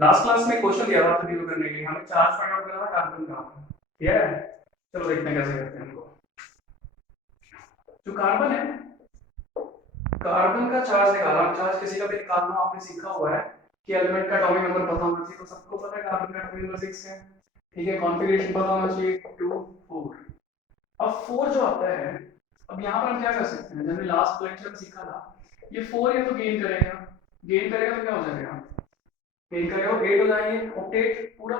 Last class में question दिया था रिव्यू करने के लिए, हमें चार्ज फाइंड आउट करना था कार्बन का। ठीक है, चलो देखते हैं कैसे करते हैं इनको। जो कार्बन है, कार्बन का चार्ज निकालना, चार्ज किसी का भी निकालना आपने सीखा हुआ है कि एलिमेंट का एटॉमिक नंबर पता होना चाहिए, तो सबको पता है कार्बन का एटॉमिक नंबर 6 है। ठीक है, कॉन्फ़िगरेशन पता होना चाहिए 2 4। अब 4 जो आता है, अब यहाँ पर हम क्या कर सकते हैं, जब लास्ट लेक्चर में सीखा था, ये 4 या तो गेन करेगा, गेन करेगा तो क्या हो जाएगा, गेन करेगा 8 हो जाएंगे, ऑक्टेट पूरा।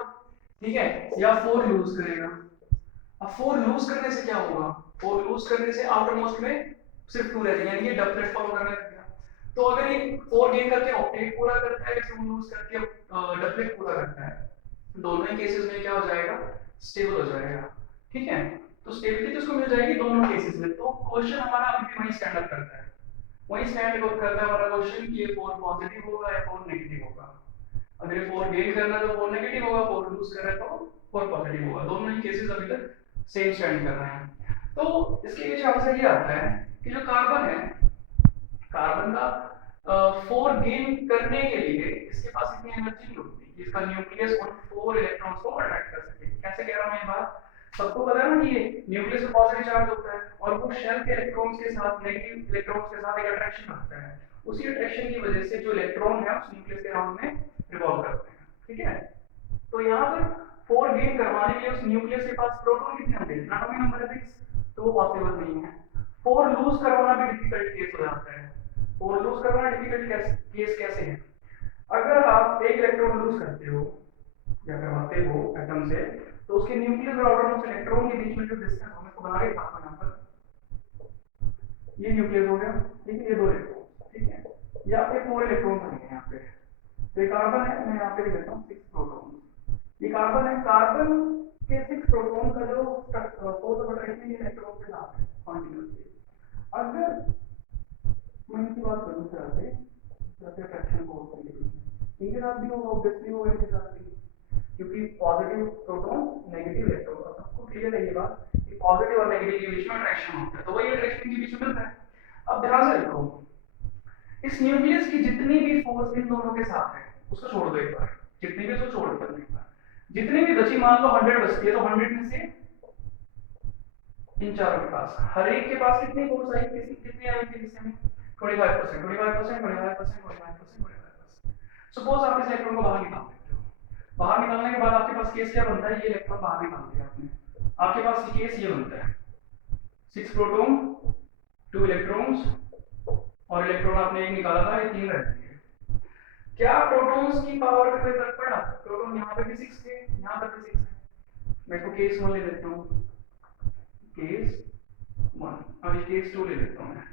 ठीक है, या 4 लूज करेगा। अब 4 लूज करने से क्या होगा, 4 लूज करने से आउटर मोस्ट में सिर्फ 2 रह जाएंगे, यानी ये डबलेट फॉलो करने लग गया। तो अगर ये 4 गेन करके ऑक्टेट पूरा करता है, या 2 लूज करके डबलेट पूरा करता है, दोनों ही केसेस में क्या हो जाएगा, स्टेबल हो जाएगा। ठीक है, तो स्टेबिलिटी उसको मिल जाएगी दोनों केसेस में। तो क्वेश्चन हमारा अभी भी वही स्टैंड अप करता है, वही स्टैंड अप करता है हमारा क्वेश्चन कि ये 4 पॉजिटिव होगा या 4 नेगेटिव होगा। अगर ये 4 गेन करना है तो 4 नेगेटिव होगा, 4 लूज कर रहा है तो 4 पॉजिटिव होगा। दोनों ही केसेस अभी तक सेम स्टैंड कर रहे हैं। तो इसके पीछे आंसर ये आता है कि जो कार्बन है, कार्बन का 4 गेन करने के लिए इसके पास इतनी एनर्जी नहीं होती कि इसका न्यूक्लियस उन 4 इलेक्ट्रॉन्स को अट्रैक्ट कर सके। कैसे कह रहा हूं ये बात, सबको पता है ना कि ये न्यूक्लियस में पॉजिटिव चार्ज होता है और वो शेल के इलेक्ट्रॉन्स के साथ, नेगेटिव इलेक्ट्रॉन्स के साथ एक अट्रैक्शन रखता है। उसी अट्रैक्शन की वजह से जो इलेक्ट्रॉन है उस न्यूक्लियस के अराउंड में रिवॉल्व करते हैं। ठीक है, तो यहाँ पर 4 गेन करवाने के लिए उस न्यूक्लियस के पास प्रोटॉन कितने होंगे, एटॉमिक नंबर है 6, तो वो पॉसिबल नहीं है। 4 लूज करवाना भी डिफिकल्ट केस हो जाता है। 4 लूज करवाना डिफिकल्ट केस कैसे है, अगर आप एक इलेक्ट्रॉन लूज करते हो या करवाते हो एटम से, तो उसके न्यूक्लियस और आउटरमोस्ट इलेक्ट्रॉन के बीच में जो डिस्टेंस होगा, इसको बना के दिखाता हूं। यहाँ पर ये न्यूक्लियस हो गया, ठीक है, ये 2 इलेक्ट्रॉन, ठीक है, ये आपके 4 इलेक्ट्रॉन बनेंगे यहाँ पे। तो ये कार्बन है, मैं यहाँ पे लिख देता हूँ 6 प्रोटॉन। ये कार्बन है, कार्बन के 6 प्रोटॉन का जो फोर्स ऑफ अट्रैक्शन इलेक्ट्रॉन के साथ है कॉन्टिन्यूसली। अगर मैं इनकी बात करूँ इस तरह से अट्रैक्शन फोर्स के लिए, इनके साथ भी होगा, ऑब्वियसली होगा इनके साथ भी, क्योंकि पॉजिटिव प्रोटॉन नेगेटिव इलेक्ट्रॉन, सबको क्लियर है ये बात कि पॉजिटिव और नेगेटिव के बीच में अट्रैक्शन होता है, तो वही अट्रैक्शन के बीच में मिलता है। अब ध्यान से रखो, इस न्यूक्लियस की जितनी भी फोर्स इन दोनों के साथ है उसको छोड़ दो एक बार, जितनी भी उसको छोड़ दो एक बार, जितनी भी बची, मान लो 100 बचती है, तो 100 में से इन चारों के पास, हर एक के पास कितनी फोर्स आई, कितनी आई थी हिस्से में, 25%, 25%, 25%, 25%, 25%। सपोज आप इस इलेक्ट्रॉन को बाहर निकाल देते हो, बाहर निकालने के बाद आपके पास केस क्या बनता है, ये इलेक्ट्रॉन बाहर निकाल दिया आपने, आपके पास केस ये बनता है 6 प्रोटॉन 2 इलेक्ट्रॉन्स, और इलेक्ट्रॉन आपने एक निकाला था, ये 3 रह जाएंगे। क्या प्रोटॉन्स की पावर पे कोई फर्क पड़ा, प्रोटॉन यहाँ पे भी 6 थे, यहाँ पर भी 6 है। मैं इसको केस 1 ले लेता हूँ, केस 1, और ये केस 2 ले लेता हूँ मैं।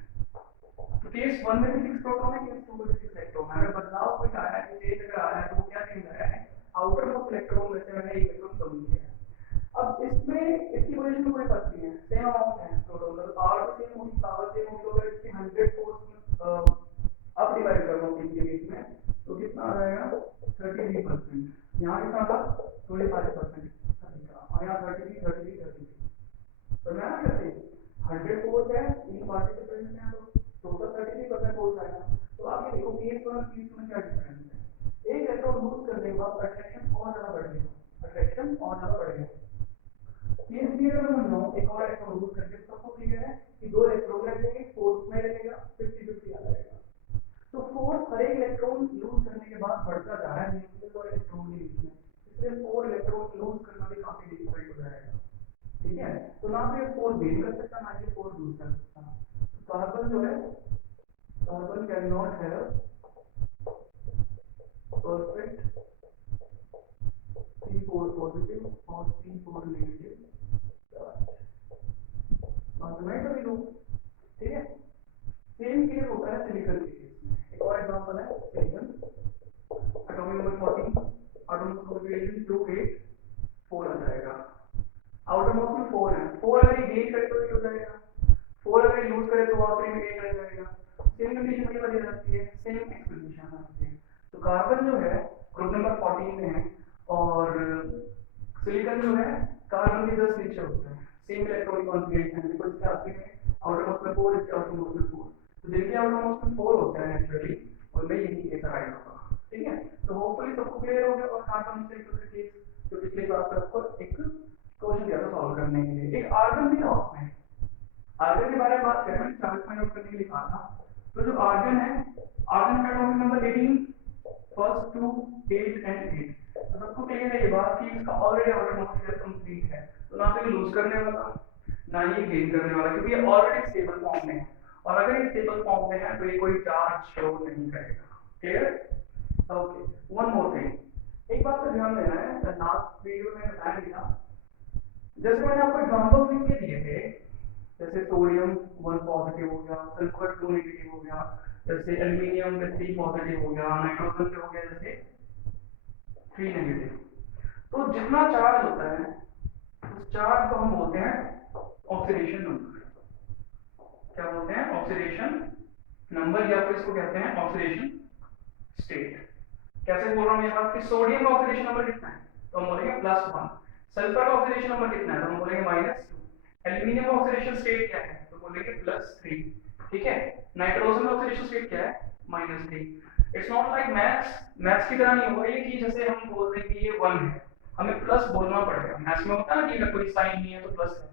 तो केस 1 में भी 6 प्रोटॉन है, केस 2 में भी 6 इलेक्ट्रॉन है। अगर बदलाव कोई आ रहा है, चेंज अगर आ रहा है, तो वो क्या चेंज आ रहा है, आउटर मोस्ट इलेक्ट्रॉन में से मैंने एक इलेक्ट्रॉन कम किया है। अब इसमें इसकी पोजीशन में कोई फर्क नहीं है, सेम अमाउंट है प्रोटॉन का, पावर भी सेम होगी, पावर सेम होगी। तो अगर इसकी 100 फोर्स अब डिवाइड कर लो 3 के बीच में, तो कितना आ जाएगा 33%, यहाँ कितना था 25%, और यहाँ 33, 33, 33। तो मैं ना कैसे 100 फोर्स है, 3 पार्टिसिपेंट्स हैं, तो टोटल 33% फोर्स आएगा। तो आप ये देखो कि एक और चीज में क्या डिफरेंस है, एक इलेक्ट्रॉन लूज करने के बाद अट्रैक्शन और ज्यादा बढ़ गया, अट्रैक्शन और ज्यादा बढ़ गया। केस भी अगर हम लो एक और इलेक्ट्रॉन लूज करके, तो सबको क्लियर है कि 2 इलेक्ट्रॉन लगेंगे, फोर्स में लगेगा 50-50 आ जाएगा। तो फोर्स हर एक इलेक्ट्रॉन लूज करने के बाद बढ़ता जा रहा है न्यूक्लियस और इलेक्ट्रॉन के बीच में, इसलिए 4 इलेक्ट्रॉन लूज करना भी काफी डिफिकल्ट हो जाएगा। ठीक है, तो ना तो ये 4 गेन कर सकता, ना ये 4 लूज कर सकता। कार्बन जो है, carbon can not have perfect C4 positive और C4 नेगेटिव चार्ज। मैं कभी लूं, ठीक है, सेम केस होता है सिलिकॉन के केस में। एक और एग्जांपल है silicon, atomic number 14, atomic configuration 2 8 4 आ जाएगा। आउटर मोस्ट में 4 है, 4 अगर ये गेन करे तो ये हो जाएगा, 4 अगर ये लूज करे तो आखिरी में गेन रह जाएगा। सेम कंडीशन वही बनी रहती है, सेम एक्सप्लेनेशन आती है। तो कार्बन जो है ग्रुप नंबर 14 में है, और सिलिकॉन जो है कार्बन के जस्ट नीचे होता है, सेम इलेक्ट्रॉनिक कॉन्फ़िगरेशन है, बिकॉज़ इसके आखिरी में आउटर मोस्ट में 4, इसके आउटर मोस्ट में 4, तो जिनके आउटर मोस्ट में 4 होता है नेचुरली उनमें यही केस अराइज होगा। ठीक है, तो होपफुली सबको क्लियर हो गया। और कार्बन से केस जो पिछले क्लास में आपको एक क्वेश्चन दिया था सॉल्व करने के लिए, एक आर्गन भी था उसमें। आर्गन के बारे में बात करें, मैंने 40 मिनट करने के लिए कहा था। तो जो आर्गन है, आर्गन का एटॉमिक नंबर 18, फर्स्ट 2, 8 एंड 8। तो सबको क्लियर है ये बात कि इसका ऑलरेडी ऑर्डर शेयर कंप्लीट है, तो ना तो ये लूज करने वाला ना ही गेन करने वाला, क्योंकि ये ऑलरेडी स्टेबल फॉर्म में है। और अगर ये स्टेबल फॉर्म में है तो ये कोई चार्ज शो नहीं करेगा। Clear? Okay, one more thing, एक बात का ध्यान देना है, लास्ट वीडियो में बताया गया, जैसे मैंने आपको एग्जांपल्स लिख के दिए थे, जैसे सोडियम 1 पॉजिटिव हो गया, सल्फर 2 नेगेटिव हो गया, जैसे एल्युमिनियम में 3 पॉजिटिव हो गया, नाइट्रोजन पे हो गया जैसे 3 नेगेटिव। तो जितना चार्ज होता है उस चार्ज को हम बोलते हैं ऑक्सीडेशन नंबर। क्या बोलते हैं? ऑक्सीडेशन नंबर, या फिर इसको कहते हैं ऑक्सीडेशन स्टेट। कैसे बोल रहा हूँ ये बात कि सोडियम का ऑक्सीडेशन नंबर कितना है तो हम बोलेंगे +1, सल्फर का ऑक्सीडेशन नंबर कितना है तो हम बोलेंगे -2, एल्युमिनियम का ऑक्सीडेशन स्टेट क्या है तो बोलेंगे +3। ठीक है, नाइट्रोजन का ऑक्सीडेशन स्टेट क्या है -3। इट्स नॉट लाइक मैथ्स की तरह नहीं होगा ये कि जैसे हम बोल रहे हैं कि ये 1 है, हमें प्लस बोलना पड़ेगा। मैथ्स में होता है ना कि अगर कोई साइन नहीं है तो प्लस है,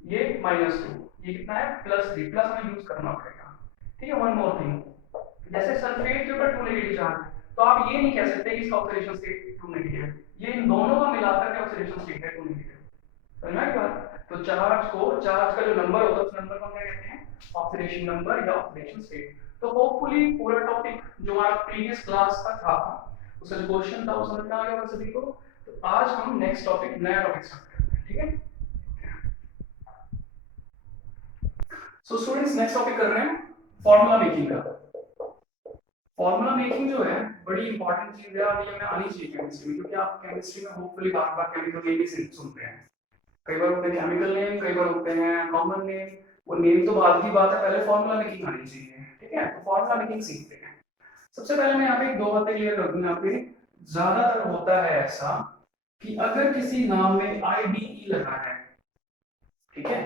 ये -2, ये कितना है +3, प्लस हमें यूज करना पड़ेगा। ठीक है, वन मोर थिंग, जैसे सल्फेट के ऊपर 2 नेगेटिव चार्ज है, तो आप ये नहीं कह सकते कि इसका ऑक्सीडेशन स्टेट 2 नेगेटिव है, ये इन दोनों का मिलाकर के ऑक्सीडेशन स्टेट है 2 नेगेटिव। समझ में आई बात? तो चार्ज का जो नंबर होता है उस नंबर को हम क्या कहते हैं? ऑक्सीडेशन नंबर या ऑक्सीडेशन स्टेट। तो होपफुली पूरा टॉपिक जो हमारा प्रीवियस क्लास का था उसका जो क्वेश्चन था वो समझ में आ गया सभी को। तो आज हम नेक्स्ट टॉपिक, नया टॉपिक स्टार्ट करते हैं। ठीक है, सो स्टूडेंट्स नेक्स्ट टॉपिक कर रहे हैं फॉर्मूला मेकिंग का। फॉर्मूला मेकिंग जो है बड़ी इंपॉर्टेंट चीज है और ये हमें आनी चाहिए केमिस्ट्री में, क्योंकि आप केमिस्ट्री में होपफुली बार बार केमिकल नेम ही सुनते हैं। कई बार होते हैं केमिकल नेम, कई बार होते हैं कॉमन नेम। वो नेम तो बाद की बात है, पहले फॉर्मूला मेकिंग आनी चाहिए। ठीक है, तो फॉर्मूला मेकिंग सीखते हैं। सबसे पहले मैं यहाँ पे दो बातें क्लियर कर दूं। यहाँ पे ज्यादातर होता है ऐसा कि अगर किसी नाम में IDE लगा है, ठीक है,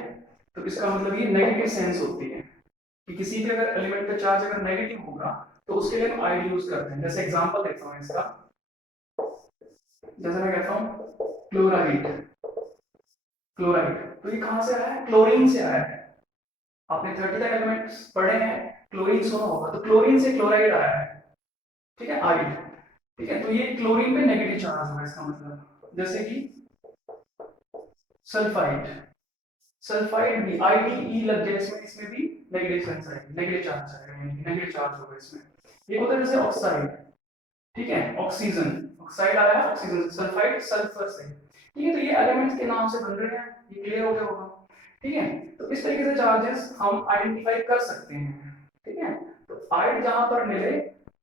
तो इसका मतलब ये नेगेटिव सेंस होती है कि किसी भी अगर एलिमेंट का चार्ज अगर नेगेटिव होगा तो उसके लिए हम आईडी यूज करते हैं। जैसे एग्जांपल देखता हूं इसका, जैसे मैं कहता हूं क्लोराइड, क्लोराइड तो ये कहां से आया है? क्लोरीन से आया है। आपने 30 तक एलिमेंट्स पढ़े हैं, क्लोरीन सुना होगा, तो क्लोरीन से क्लोराइड आया है। ठीक है, आइड। ठीक है, तो ये क्लोरीन पे नेगेटिव चार्ज होगा इसका मतलब। जैसे कि सल्फाइड, सल्फाइड भी IDE लग जाए इसमें, इसमें भी नेगेटिव सेंस आएगी, नेगेटिव चार्ज आएगा, यानी नेगेटिव चार्ज होगा इसमें। ये होता है जैसे ऑक्साइड, ठीक है, ऑक्सीजन, ऑक्साइड आया ऑक्सीजन से, सल्फाइड सल्फर से। ठीक है, तो ये एलिमेंट्स के नाम से बन रहे हैं, ये क्लियर हो गया होगा। ठीक है, तो इस तरीके से चार्जेस हम आइडेंटिफाई कर सकते हैं। ठीक है, तो आइड जहां पर मिले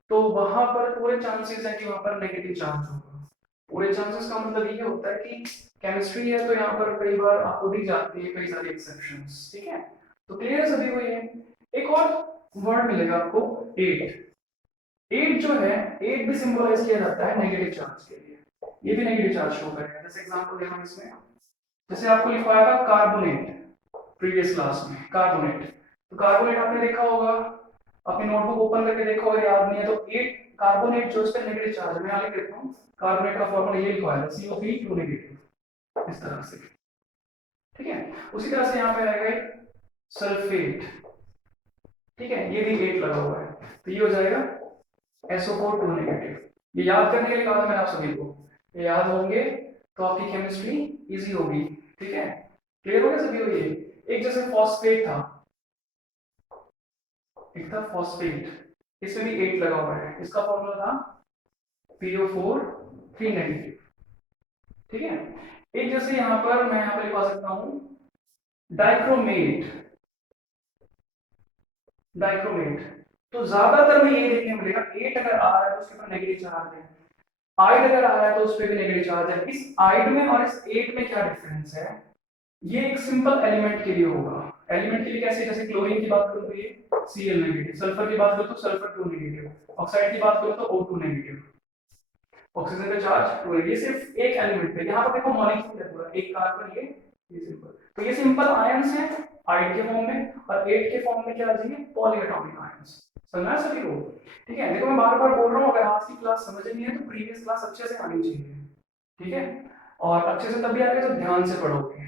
तो वहां पर पूरे चांसेस है कि वहां पर नेगेटिव चार्ज होगा। पूरे चांसेस का मतलब ये होता है कि केमिस्ट्री है तो यहाँ पर कई बार आपको दी जाती है कई सारी एक्सेप्शंस। ठीक है, तो क्लियर है सभी को ये? एक और वर्ड मिलेगा आपको 8। 8 जो है, 8 भी सिंबलाइज किया जाता है नेगेटिव चार्ज के लिए, ये भी नेगेटिव चार्ज शो करेगा। जैसे एग्जांपल देखो इसमें, जैसे आपको लिखवाया था कार्बोनेट प्रीवियस क्लास में, कार्बोनेट, तो कार्बोनेट आपने देखा होगा, अपनी नोटबुक ओपन करके देखो, अगर याद नहीं है तो 8 कार्बोनेट जो इसका नेगेटिव चार्ज है, मैं आगे देखता हूं कार्बोनेट का फॉर्मूला ये लिखवाया था CO3 नेगेटिव, इस तरह से। ठीक है, उसी तरह से यहाँ पे आएगा सल्फेट। ठीक है, ये भी 8 लगा हुआ है, तो ये हो जाएगा SO4 नेगेटिव। ये याद करने के लिए कहा था मैंने आप सभी को, ये याद होंगे तो आपकी केमिस्ट्री इजी होगी। ठीक है, क्लियर हो गया सभी को? ये एक जैसे फॉस्फेट था, एक था फॉस्फेट, इसमें भी 8 लगा हुआ है, इसका फॉर्मूला था PO4 नेगेटिव। ठीक है, एक जैसे यहाँ पर मैं यहाँ पर लिखवा सकता हूं डाइक्रोमेट, डाइक्रोमेट, तो ज्यादातर में ये देखने मिलेगा 8 अगर आ रहा है तो उसके ऊपर नेगेटिव चार्ज है, आइड अगर आ रहा है तो उस पर भी नेगेटिव चार्ज है। इस आइड में और इस 8 में क्या डिफरेंस है? ये एक सिंपल एलिमेंट के लिए होगा। एलिमेंट के लिए कैसे? जैसे क्लोरीन की बात करूं तो ये Cl नेगेटिव, सल्फर की बात करूं तो सल्फर 2 नेगेटिव, ऑक्साइड की बात करूं तो O2 नेगेटिव, ऑक्सीजन का चार्ज 2 है। ये सिर्फ एक एलिमेंट पे, यहाँ पर देखो मॉलिक्यूल है पूरा, एक कार्बन, ये सिंपल, तो ये सिंपल आयंस है आइड के फॉर्म में, और 8 के फॉर्म में क्या आ जाएंगे? Poly atomic ions. समझना है सभी को? ठीक है, देखो मैं बार बार बोल रहा हूँ, अगर आज की क्लास समझ नहीं है तो प्रीवियस क्लास अच्छे से आनी चाहिए। ठीक है, और अच्छे से तभी आएगा जब ध्यान से पढ़ोगे,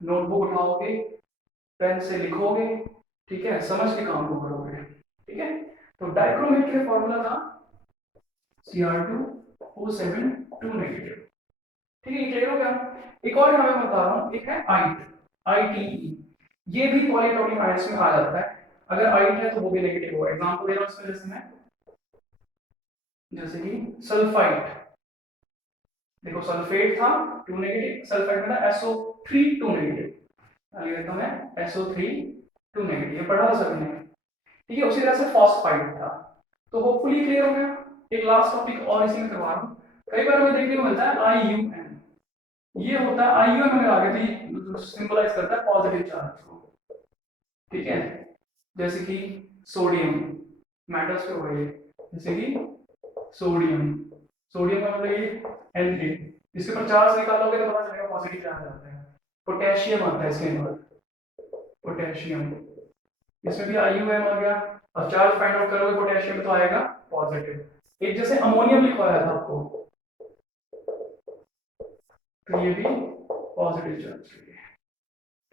नोटबुक उठाओगे, पेन से लिखोगे, ठीक है, समझ के काम को करोगे। ठीक है, तो डाइक्रोमेट के फॉर्मूला था Cr2O7 2 नेगेटिव। ठीक है, क्लियर हो गया? एक और यहाँ मैं बता रहा हूँ, एक है ITE, ये भी पॉलीएटॉमिक आयंस में आ जाता है। अगर आइट है तो वो भी नेगेटिव होगा। एग्जांपल दे रहा हूँ इसमें, जैसे कि सल्फाइड, देखो सल्फेट था 2 नेगेटिव, सल्फाइड में था SO3 2 नेगेटिव, ये देखो मैं SO3 2 नेगेटिव, ये पढ़ा था सबने। ठीक है, उसी तरह से फॉस्फाइड था। तो होपफुली क्लियर हो गया। एक लास्ट टॉपिक और इसी में करवा रहा हूँ। कई बार हमें देखने को मिलता है IUN, ये होता है IUN में आगे तो सिंबलाइज करता है पॉजिटिव चार्ज को। ठीक है, जैसे कि सोडियम, मेटल्स पे हो गए, जैसे कि सोडियम, सोडियम का मतलब ये Na, इसके ऊपर चार्ज निकालोगे तो पता चलेगा पॉजिटिव चार्ज आता है। पोटेशियम आता है इसके अंदर, पोटेशियम, इसमें भी IUM आ गया। अब चार्ज फाइंड आउट करोगे पोटेशियम तो आएगा पॉजिटिव। एक जैसे अमोनियम लिखवाया था आपको, तो ये भी पॉजिटिव चार्ज है।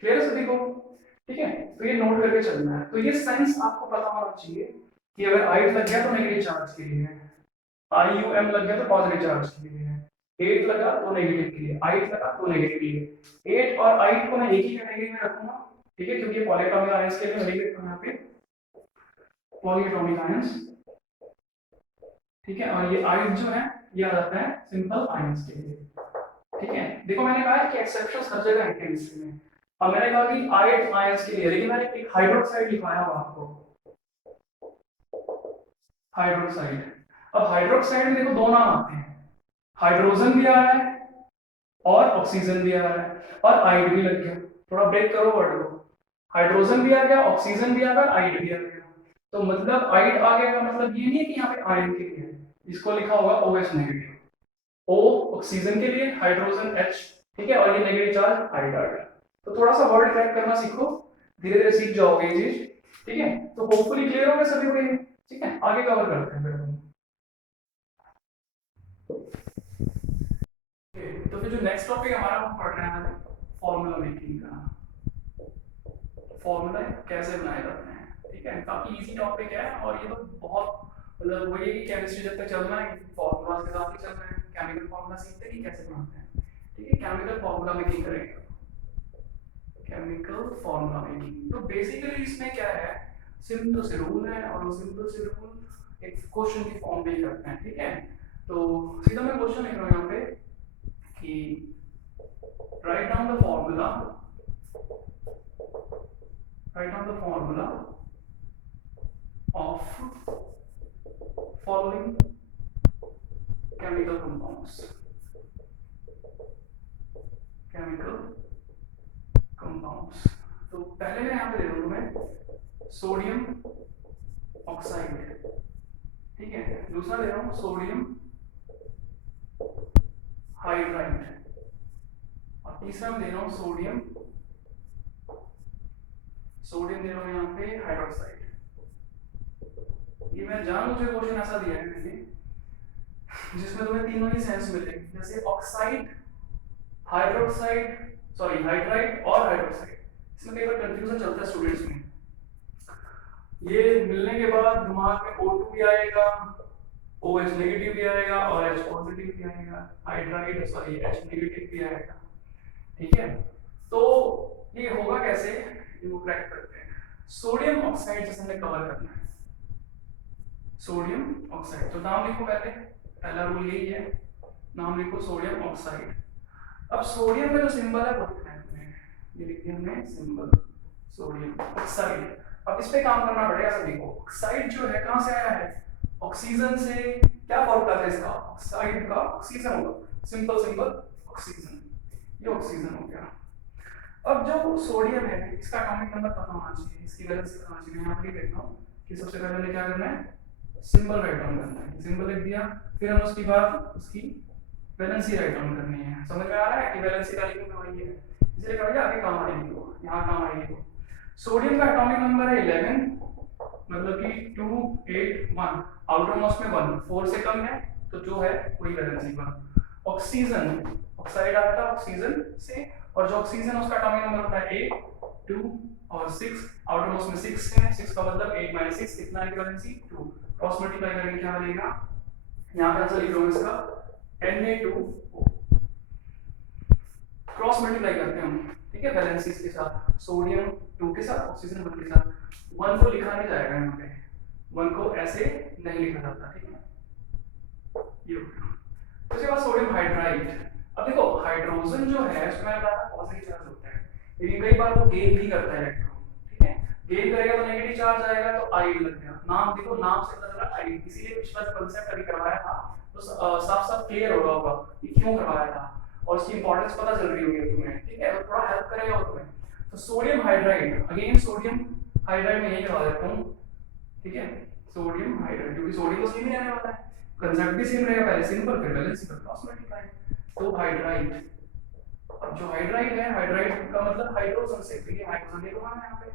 क्लियर है सभी को? ठीक है, तो ये नोट करके चलना है। तो ये साइंस आपको पता होना चाहिए कि अगर आइट लग गया तो नेगेटिव चार्ज के लिए है, IUM लग गया तो पॉजिटिव चार्ज के लिए है, 8 लगा तो नेगेटिव के लिए, 8 लगा तो नेगेटिव के लिए। 8 और 8 को मैं एक ही कैटेगरी में रखूंगा, ठीक है, क्योंकि पॉलीएटॉमिक आयंस के लिए मैं लिख देता हूं यहाँ पे पॉलीएटॉमिक आयंस। ठीक है, और ये 8 जो है ये आ जाता है सिंपल आयंस के लिए। ठीक है, देखो मैंने कहा कि एक्सेप्शंस हर जगह है केमिस्ट्री में। अब मैंने कहा कि 8 आयंस के लिए, लेकिन मैंने एक हाइड्रोक्साइड लिखवाया हुआ आपको, हाइड्रोक्साइड। अब हाइड्रोक्साइड में देखो दो नाम आते हैं, हाइड्रोजन भी आ रहा है और ऑक्सीजन भी आ रहा है, और आइड भी लग गया। थोड़ा ब्रेक करो वर्ड को, हाइड्रोजन भी आ गया, ऑक्सीजन भी आ गया, आइड भी आ गया। तो मतलब आइड आ गया का मतलब ये नहीं है कि यहाँ पे आयन के लिए है, इसको लिखा होगा OH नेगेटिव, O ऑक्सीजन के लिए, हाइड्रोजन H, ठीक है, और ये नेगेटिव चार्ज आइड आ गया। तो थोड़ा सा वर्ड क्रैक करना सीखो, धीरे धीरे सीख जाओगे ये चीज। ठीक है, तो होपफुली क्लियर हो गया सभी को ये। ठीक है, आगे कवर करते हैं फिर हम। तो फिर जो नेक्स्ट टॉपिक हमारा हम पढ़ रहे हैं फॉर्मूला मेकिंग का, फॉर्मूला कैसे बनाए जाते हैं। ठीक है, काफी इजी टॉपिक है, और ये तो बहुत मतलब वही है कि केमिस्ट्री जब तक चल रहा है फॉर्मूला के साथ ही चल रहे हैं, केमिकल फॉर्मूला सीखते हैं कि कैसे बनाते हैं। ठीक है, केमिकल फॉर्मूला मेकिंग करेंगे, केमिकल फॉर्मूला मेकिंग। तो बेसिकली इसमें क्या है, सिंपल से रूल है, और वो सिंपल से रूल एक क्वेश्चन की फॉर्म में करते हैं। ठीक है, तो सीधा मैं क्वेश्चन लिख रहा हूँ यहाँ पे कि write down the formula, write down the formula of following chemical compounds, chemical compounds। तो पहले मैं यहाँ पे दे दूँ तुम्हें सोडियम ऑक्साइड, ठीक है, दूसरा दे रहा हूँ सोडियम हाइड्राइड, और तीसरा मैं दे रहा हूँ सोडियम, सोडियम दे रहा हूँ यहाँ पे हाइड्रोक्साइड। ये मैं जानबूझ के क्वेश्चन ऐसा दिया है मैंने जिसमें तुम्हें तीनों ही सेंस मिलेंगे, जैसे ऑक्साइड, हाइड्रोक्साइड, सॉरी हाइड्राइड और हाइड्रोक्साइड। इसमें कई बार कंफ्यूजन चलता है स्टूडेंट्स में, ये मिलने के बाद दिमाग में O2 भी आएगा, OH नेगेटिव भी आएगा और H पॉजिटिव भी आएगा, हाइड्राइड सॉरी H नेगेटिव भी आएगा। ठीक है, तो ये होगा कैसे, इनको क्रैक करते हैं। सोडियम ऑक्साइड जैसे हमें कवर करना है, सोडियम ऑक्साइड, तो नाम लिखो पहले, पहला रूल यही है, नाम लिखो सोडियम ऑक्साइड। अब सोडियम का जो सिंबल है वो लिखना है तुम्हें, ये लिख दिया हमने सिंबल सोडियम ऑक्साइड। अब इस पे काम करना पड़ेगा सभी को। ऑक्साइड जो है कहां से आया है, ऑक्सीजन से। क्या फॉर्मूला था इसका, ऑक्साइड का ऑक्सीजन होगा, सिंपल सिंबल ऑक्सीजन, ये ऑक्सीजन हो गया। अब जो सोडियम है इसका एटॉमिक नंबर पता होना चाहिए, इसकी वैलेंसी पता होना चाहिए। यहाँ पर देखता हूँ कि सबसे पहले हमें क्या करना है, सिंबल राइट डाउन करना है, सिंबल लिख दिया, फिर हम उसके बाद उसकी वैलेंसी राइट डाउन करनी है। समझ में आ रहा है कि वैलेंसी का लिखना वही है, इसलिए करेंगे आगे काम आएगी वो, यहाँ काम आएगी वो। सोडियम का एटॉमिक नंबर है 11, मतलब कि 2 8 1, आउटर मोस्ट में 1, 4 से कम है तो जो है वही वैलेंसी 1। ऑक्सीजन, ऑक्साइड आता है ऑक्सीजन से, और जो ऑक्सीजन उसका एटॉमिक नंबर होता है 8 2 और 6, आउटर मोस्ट में 6 है, 6 का मतलब 8 - 6 कितना है वैलेंसी 2। क्रॉस मल्टीप्लाई करेंगे क्या बनेगा, यहाँ पे आंसर लिख रहा हूँ इसका Na2O। क्रॉस मल्टीप्लाई करते हैं हम, ठीक है, वैलेंसीज के साथ, सोडियम 2 के साथ ऑक्सीजन 1 के साथ। 1 को लिखा नहीं जाएगा यहाँ पे, 1 को ऐसे नहीं लिखा जाता, ठीक है, ये हो गया। उसके बाद सोडियम हाइड्राइड। अब देखो हाइड्रोजन जो है उसमें पॉजिटिव चार्ज होता है, लेकिन कई बार वो गेन भी करता है इलेक्ट्रॉन, ठीक है, गेन करेगा तो नेगेटिव चार्ज आएगा तो आइड लग गया। नाम देखो, नाम से पता चला आइड, इसीलिए पिछला जो कांसेप्ट अभी करवाया था तो साफ साफ क्लियर हो रहा होगा कि क्यों करवाया था और उसकी इंपॉर्टेंस पता चल रही होगी तुम्हें, ठीक है, तो थोड़ा हेल्प करेगा तुम्हें। तो sodium hydride, again sodium hydride में यही करवा देता हूँ, ठीक है, सोडियम हाइड्राइड, क्योंकि सोडियम तो सेम ही रहने वाला है, कंसेप्ट भी सेम रहेगा, पहले सिंपल फिर वैलेंसी फिर क्रॉस मल्टीप्लाई। तो हाइड्राइड, अब जो हाइड्राइड है, हाइड्राइड का मतलब हाइड्रोजन से, तो ये हाइड्रोजन ही होगा यहाँ पे,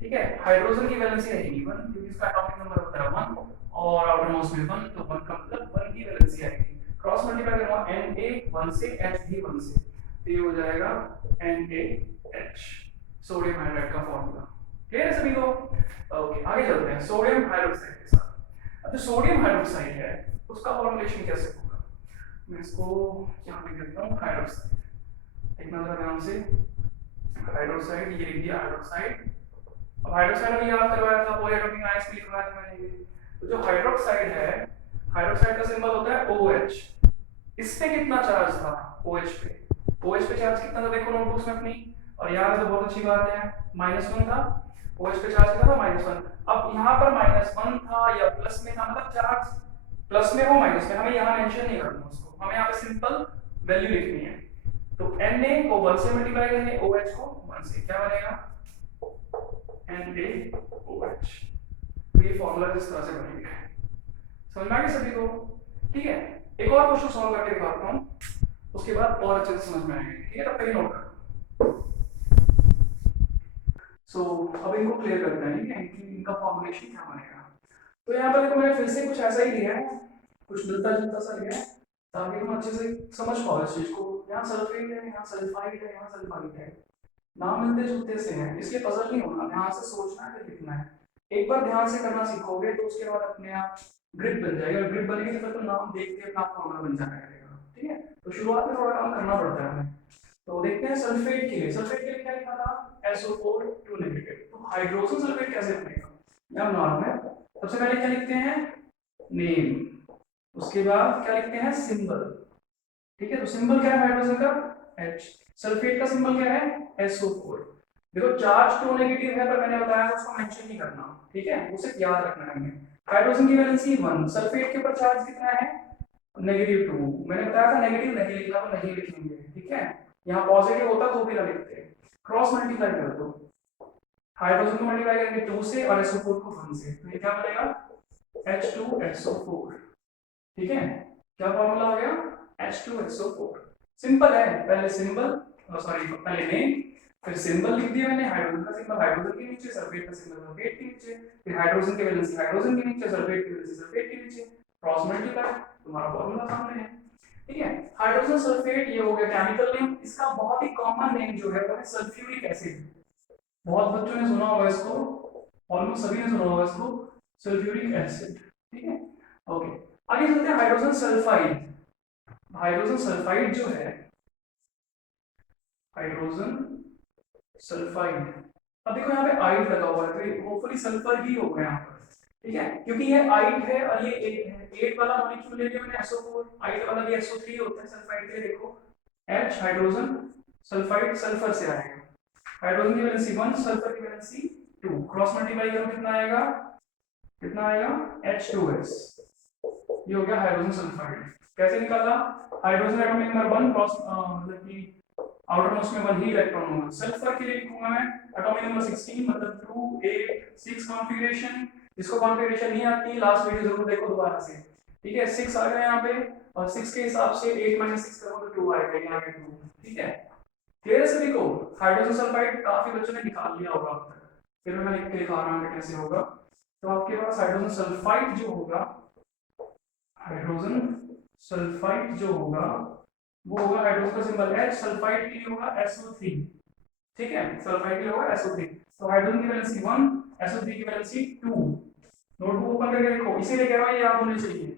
ठीक है। हाइड्रोजन की वैलेंसी रहेगी 1, क्योंकि इसका एटॉमिक नंबर होता है 1 और आउटर मोस्ट में 1, तो 1 का मतलब 1 की वैलेंसी आएगी। क्रॉस मल्टीप्लाई करूंगा Na 1 से, H भी 1 से, तो ये हो जाएगा NaH, सोडियम हाइड्राइड का फॉर्मूला। क्लियर है सभी को? ओके, आगे चलते हैं सोडियम हाइड्रोक्साइड के साथ। अब जो सोडियम हाइड्रोक्साइड है उसका फॉर्मुलेशन कैसे होगा, मैं इसको यहाँ पे लिखता हूँ हाइड्रोक्साइड, देखना जरा ध्यान से, हाइड्रोक्साइड, ये लिख दिया हाइड्रोक्साइड। अब हाइड्रोक्साइड अभी याद करवाया था, पॉलीएटॉमिक आयंस भी लिखवाया था मैंने ये। तो जो हाइड्रोक्साइड है, हाइड्रोक्साइड का सिंबल होता है OH। इस पे कितना चार्ज था OH पे, OH पे चार्ज कितना था देखो नोटबुक्स में अपनी, और याद है तो बहुत अच्छी बात है, -1 था, OH पे चार्ज कितना था -1। अब यहाँ पर -1 था या प्लस में था, मतलब चार्ज प्लस में हो माइनस में, हमें यहाँ मेंशन नहीं करना उसको, हमें यहाँ पे सिंपल वैल्यू लिखनी है। तो Na को 1 से मल्टीप्लाई करेंगे, OH को 1 से, क्या बनेगा NaOH। तो ये फॉर्मूला इस तरह से बनेगा, समझ में आ गया सभी को? ठीक है, एक और क्वेश्चन सॉल्व करके दिखाता हूँ, उसके बाद और अच्छे से समझ में आएगा, ठीक है, तब तक ये नोट कर। सो अब इनको क्लियर करते हैं, ठीक है, कि इनका फॉर्मुलेशन क्या बनेगा। तो यहाँ पर देखो मैंने फिर से कुछ ऐसा ही लिया है, कुछ मिलता जुलता सा लिया है, ताकि तुम अच्छे से समझ पाओ इस चीज को। यहाँ सल्फेट है, यहाँ सल्फाइड है, यहाँ सल्फाइड है, नाम मिलते जुलते से हैं, इसलिए पजल नहीं होना, ध्यान से सोचना है फिर लिखना है। एक बार ध्यान से करना सीखोगे तो उसके बाद अपने आप ग्रिप बन जाएगा, ग्रिप बनेगी तो फिर तो नाम देखते अपना फॉर्मूला बन जाएगा, ठीक है। तो शुरुआत में थोड़ा काम करना पड़ता है हमें। तो देखते हैं सल्फेट के लिए, सल्फेट के लिए क्या लिखा था, SO4 2 नेगेटिव। तो हाइड्रोजन सल्फेट कैसे बनेगा, यहाँ नाम है, सबसे पहले क्या लिखते हैं नेम, उसके बाद क्या लिखते हैं सिंबल, ठीक है। तो सिंबल क्या है हाइड्रोजन का H, सल्फेट का सिंबल क्या है SO4। देखो चार्ज 2 नेगेटिव है पर मैंने बताया उसको मेंशन नहीं करना, ठीक है, उसे याद रखना है हमें। हाइड्रोजन की वैलेंसी 1, सल्फेट के ऊपर चार्ज कितना है -2, मैंने बताया था नेगेटिव नहीं लिखना तो नहीं लिखेंगे, ठीक है, यहाँ पॉजिटिव होता तो भी ना लिखते। क्रॉस मल्टीप्लाई कर दो, हाइड्रोजन को मल्टीप्लाई करेंगे 2 से और SO4 को 1 से, तो ये क्या बनेगा H2SO4, ठीक है। क्या फॉर्मूला हो गया H2SO4, सिंपल है, पहले सिंबल, सॉरी पहले नेम, फिर सिंबल लिख दिया मैंने, हाइड्रोजन का सिंबल हाइड्रोजन के नीचे, सल्फेट का सिंबल सल्फेट के नीचे, फिर हाइड्रोजन की वैलेंसी हाइड्रोजन के नीचे, सल्फेट की वैलेंसी सल्फेट के नीचे, क्रॉस मल्टीप्लाई, तुम्हारा फॉर्मूला सामने है, ठीक है। हाइड्रोजन सल्फेट ये हो गया केमिकल नेम। इसका बहुत ही कॉमन नेम जो है वो है सल्फ्यूरिक एसिड, बहुत बच्चों ने सुना होगा इसको, ऑलमोस्ट सभी ने सुना होगा इसको, सल्फ्यूरिक एसिड, ठीक है। ओके, आगे चलते हैं हाइड्रोजन सल्फाइड। हाइड्रोजन सल्फाइड जो है, हाइड्रोजन सल्फाइड, अब देखो यहाँ पे आइड लगा हुआ है तो होपफुली सल्फर ही होगा यहाँ पर, ठीक है, क्योंकि ये आइड है और ये 8 है, 8 वाला मॉलिक्यूल ले लिया मैंने SO4, आइड वाला भी SO3 होता है सल्फाइड के लिए, देखो H हाइड्रोजन सल्फाइड सल्फर से आएगा, हाइड्रोजन की वैलेंसी 1, सल्फर की वैलेंसी 2, क्रॉस मल्टीप्लाई करो कितना आएगा, कितना आएगा H2S, ये हो गया हाइड्रोजन सल्फाइड। कैसे निकाला, हाइड्रोजन एटॉमिक नंबर 1, क्रॉस मतलब कि आउटर मोस्ट में 1 ही इलेक्ट्रॉन होगा। सल्फर के लिए लिखूंगा मैं एटॉमिक नंबर 16, मतलब 2 8 6 कॉन्फ़िगरेशन, जिसको कॉन्फ़िगरेशन नहीं आती लास्ट वीडियो जरूर देखो दोबारा से, ठीक है। 6 आ गया यहाँ पे, और 6 के हिसाब से 8 - 6 करो तो 2 आएगा, यहाँ पे 2, ठीक है। क्लियर है सभी को? हाइड्रोजन सल्फाइड काफी बच्चों ने निकाल लिया होगा अब तक, फिर मैं लिख के दिखा रहा हूँ कैसे होगा। तो आपके पास हाइड्रोजन सल्फाइड जो होगा, हाइड्रोजन सल्फाइड जो होगा वो होगा हाइड्रोजन का सिंबल H, सल्फाइड के लिए होगा SO3। ठीक है, सल्फाइड के लिए होगा SO3। तो हाइड्रोजन की वैलेंसी 1, SO3 की वैलेंसी 2। नोटबुक ओपन करके देखो, इसीलिए कह रहा हूं ये याद होने चाहिए,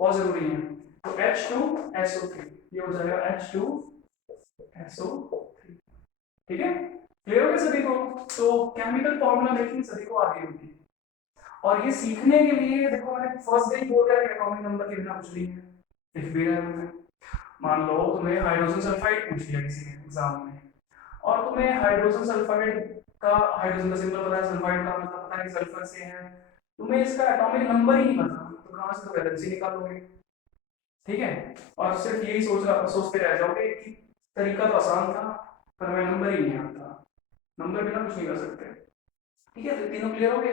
बहुत जरूरी है। तो H2SO3 ये हो जाएगा H2SO3। ठीक है, क्लियर हो गया सभी को? तो केमिकल फॉर्मूला मेकिंग सभी को आगे होगी। और ये सीखने के लिए देखो मैंने फर्स्ट डे बोल दिया कि एटॉमिक नंबर के बिना कुछ नहीं है, लिख भी रहा है मैं। मान लो तुम्हें हाइड्रोजन सल्फाइड पूछ लिया किसी ने एग्जाम में, और तुम्हें हाइड्रोजन सल्फाइड का हाइड्रोजन का सिंबल पता है, सल्फाइड का मतलब पता है कि सल्फर से है, तुम्हें इसका एटॉमिक नंबर ही नहीं पता, तो कहां से तो वैलेंसी निकालोगे? ठीक है, और सिर्फ यही सोचते रह जाओगे कि तरीका तो आसान था पर हमें नंबर ही नहीं आता, नंबर बिना कुछ नहीं कर सकते। ठीक है, तो तीनों क्लियर हो गए।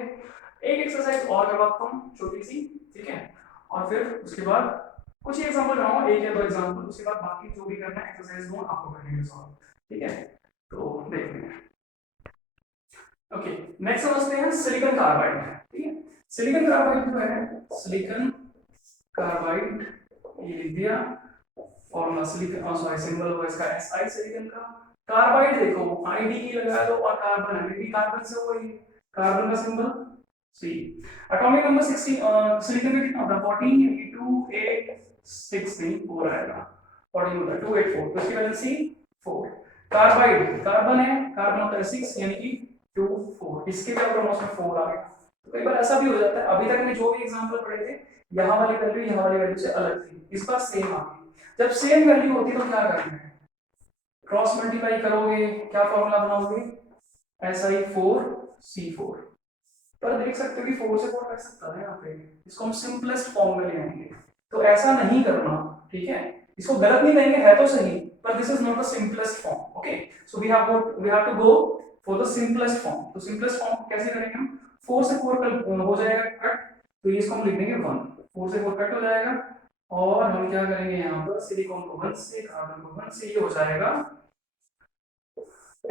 एक एक्सरसाइज और करवाता हूँ छोटी सी, ठीक है, और फिर उसके बाद कुछ ही एग्जांपल कराऊंगा, एक या दो एग्जांपल, उसके बाद बाकी जो भी करना है एक्सरसाइज दूंगा आपको करेंगे सॉल्व। ठीक है, तो देखते हैं। ओके, नेक्स्ट समझते हैं सिलिकॉन कार्बाइड। ठीक है, सिलिकॉन कार्बाइड जो है, सिलिकॉन कार्बाइड ये लिख दिया, फॉर्मूला सिलिकॉन, सॉरी सिंबल होगा इसका Si सिलिकॉन का। कार्बाइड देखो आईडी की लगा दो और कार्बन है, भी कार्बन से वही कार्बन का symbol C। Atomic number 16 silicon का कितना होता है 14, यानी 286 4 आएगा, 14 होता है 284, तो इसकी वैलेंसी 4। कार्बाइड कार्बन है, कार्बन होता है 6 यानी कि 2 4, इसके भी अक्रॉस में 4 आ गया। तो कई बार ऐसा भी हो जाता है, अभी तक में जो भी एग्जांपल पढ़े थे यहाँ वाली वैल्यू यहाँ वाली वैल्यू से अलग थी, इस बार सेम आ गई। जब सेम वैल्यू होती है तो क्या करना है, क्रॉस मल्टीप्लाई करोगे, क्या फॉर्मूला बनाओगे Si4C4, पर देख सकते हो कि 4 से 4 कर सकता है यहाँ पे, इसको हम सिंपलेस्ट फॉर्म में ले आएंगे, तो ऐसा नहीं करना। ठीक है, इसको गलत नहीं कहेंगे, है तो सही, पर this is not the simplest form. Okay, so we have to go for the simplest form. तो सिंपलेस्ट फॉर्म कैसे करेंगे हम, 4 से 4 कट हो जाएगा कट, तो इसको हम लिख देंगे 1, 4 से 4 कट हो जाएगा, और हम क्या करेंगे यहाँ पर सिलिकॉन को 1 से, कार्बन को 1 से, ये हो जाएगा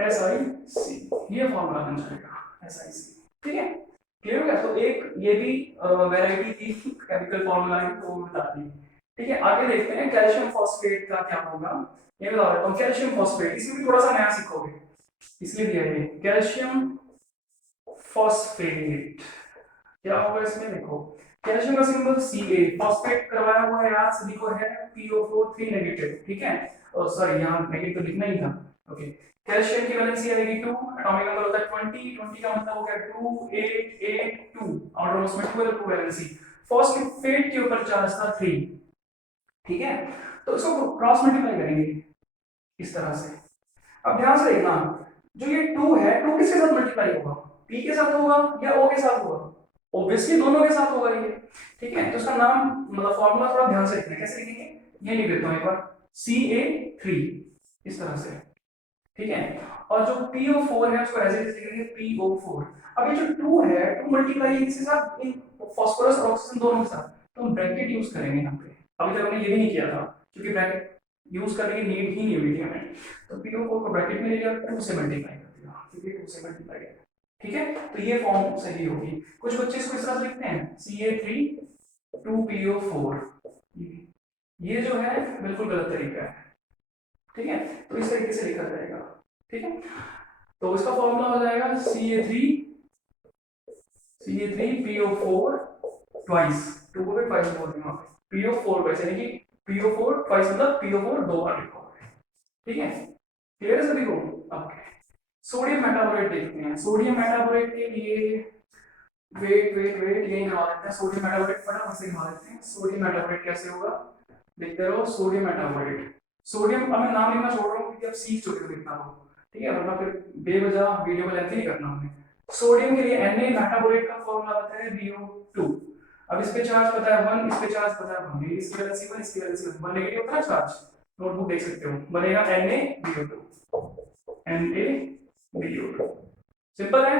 SiC, ये फॉर्मूला बन जाएगा SiC। ठीक है, क्लियर हो गया? तो एक ये भी वैरायटी थी केमिकल फॉर्मूला की, तो बता दी। ठीक है, आगे देखते हैं कैल्शियम फॉस्फेट का क्या होगा, ये बता देता हूँ। कैल्शियम फॉस्फेट, इसमें भी थोड़ा सा नया सीखोगे, इसलिए दिया है कैल्शियम फॉस्फेट। क्या होगा इसमें, देखो कैल्शियम का सिंबल Ca, फॉस्फेट करवाया हुआ है याद सभी को है, PO4 3 नेगेटिव। ठीक है, सॉरी यहाँ नेगेटिव लिखना ही था। ओके, कैल्शियम की वैलेंसी आएगी 2, एटॉमिक नंबर होता है 20, 20 का मतलब हो गया 2882, आउटर मोस्ट में 12 वैलेंसी। फॉस्फेट के ऊपर चार्ज था 3। ठीक है, तो इसको क्रॉस मल्टीप्लाई करेंगे इस तरह से। अब ध्यान से देखना, जो ये 2 है, 2 किसके साथ मल्टीप्लाई होगा, P के साथ होगा या O के साथ होगा, ऑब्वियसली दोनों के साथ होगा ये। ठीक है, तो इसका नाम मतलब फॉर्मूला थोड़ा ध्यान से लिखना, कैसे लिखेंगे ये लिख देता हूं एक बार, Ca3 इस तरह से। ठीक है, और जो PO4 है उसको ऐसे लिखेंगे PO4। अब ये जो 2 है, 2 मल्टीप्लाई इसके साथ, इन फास्फोरस और ऑक्सीजन दोनों के साथ, तो हम ब्रैकेट यूज करेंगे यहाँ पे। अभी तक हमने ये भी नहीं किया था क्योंकि ब्रैकेट यूज करने की नीड ही नहीं हुई थी हमें, तो PO4 को ब्रैकेट में ले लिया, 2 से मल्टीप्लाई कर दिया क्योंकि 2 से मल्टीप्लाई है। ठीक है, तो ये फॉर्म सही होगी। कुछ बच्चे इसको इस तरह से लिखते हैं Ca3 2PO4, ये जो है बिल्कुल गलत तरीका है। ठीक है, तो इस तरीके से लिखा जाएगा। ठीक है, तो इसका फॉर्मूला हो जाएगा Ca3PO4 ट्वाइस, 2 को भी ट्वाइस बोल दूंगा, PO4 वैसे यानी कि PO4 ट्वाइस मतलब PO4 दो बार लिखा होगा। ठीक है, क्लियर है सभी को? ओके, सोडियम मेटाबोलेट देखते हैं। सोडियम मेटाबोलेट के लिए वेट यही करवा देते हैं, सोडियम मेटाबोलेट फटाफट से करवा देते हैं। सोडियम मेटाबोलेट कैसे होगा, देखते रहो। सोडियम मेटाबोलेट, सोडियम अब मैं नाम लिखना छोड़ रहा हूँ क्योंकि अब सीख चुके हो लिखना हो, ठीक है, वरना फिर बेवजह वीडियो को लेंथ नहीं करना हमें। सोडियम के लिए Na मेटाबोलेट का फॉर्मूला पता है BO2। अब इस पे चार्ज पता है 1, इस पे चार्ज पता है 1, इसकी वजह से 1, इसकी वजह से 1 नेगेटिव होता है चार्ज, नोटबुक देख सकते हो, बनेगा NaBO2, NaBO2। सिंपल है,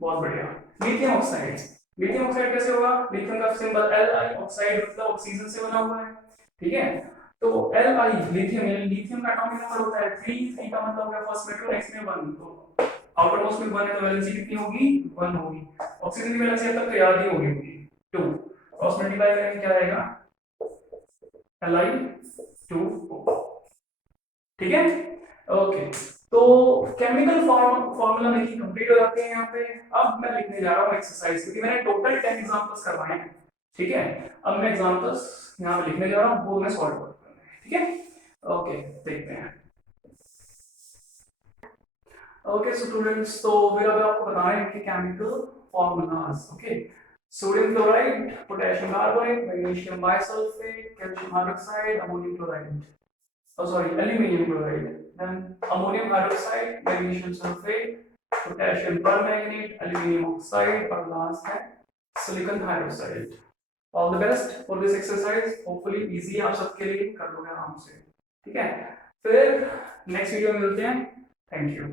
बहुत बढ़िया। लिथियम ऑक्साइड, लिथियम ऑक्साइड कैसे होगा, लिथियम का सिंबल Li, ऑक्साइड मतलब ऑक्सीजन से बना हुआ है। ठीक है, तो Li लिथियम, लिथियम का एटॉमिक नंबर होता है 3, 3 का मतलब हो गया फर्स्ट में 2, नेक्स्ट में 1, तो आउटर मोस्ट में 1 है तो वैलेंसी कितनी होगी 1 होगी। ऑक्सीजन की वैलेंसी अब तक तो याद ही होगी 2, क्रॉस मल्टीप्लाई करेंगे क्या आएगा Li2O, ठीक है। ओके, तो केमिकल फॉर्मूला मेरी कंप्लीट हो जाती है यहाँ पे। अब मैं लिखने जा रहा हूँ एक्सरसाइज, क्योंकि मैंने टोटल 10 एग्जांपल्स करवाए हैं, ठीक है। अब मैं एग्जांपल्स यहाँ पे लिखने जा रहा हूँ, वो मैं सॉल्व करता हूँ, ठीक है। ओके, देखते हैं। ओके स्टूडेंट्स, तो फिर अब आपको बताना है कि chemical formulas. Okay, sodium chloride, potassium carbonate, magnesium bisulphate, calcium hydroxide, ammonium chloride, oh sorry, aluminum chloride, then ammonium hydroxide, magnesium sulfate, potassium permanganate, aluminum oxide, और last है silicon hydroxide। All the best for this exercise, hopefully easy आप सबके लिए, कर लोगे आराम से, ठीक है। फिर नेक्स्ट वीडियो में मिलते हैं, थैंक यू।